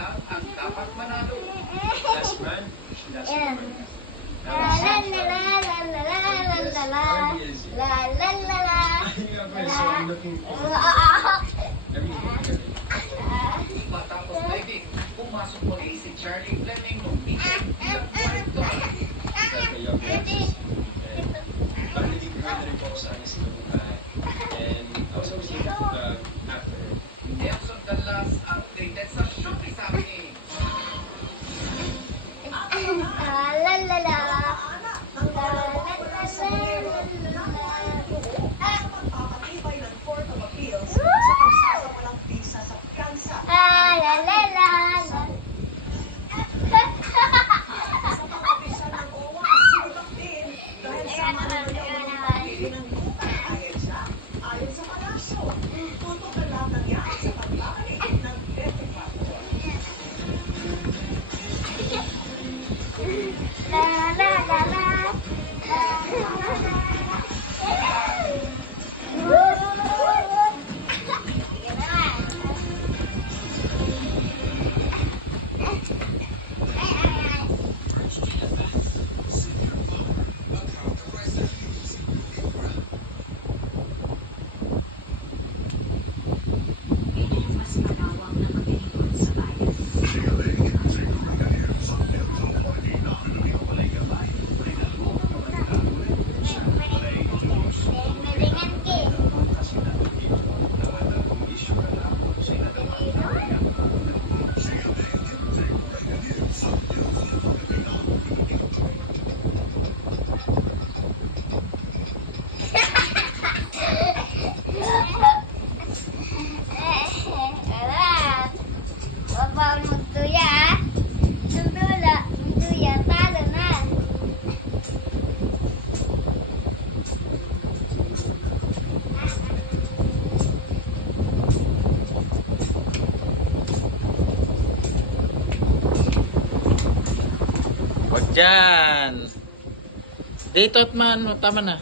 lang ang dapat manalo. Last man. Last Ayan. man. La la la la la la la la la la. La la la la. Ayun nga po, so I'm looking forward. Gabi. Matapos diving, pumasok muli si Charlie Fleming nung ticket bilang kwarto. Pag-naging na rin po ako sa akin sa Kabukahan. And I was always after her. Nelson Dallas updated sa shooting sa akin. La la la. La la la la. La la la la. Bawal magtuya ah. Sundula, magtuya, talo na. Wag dyan. Dito at man, tama na.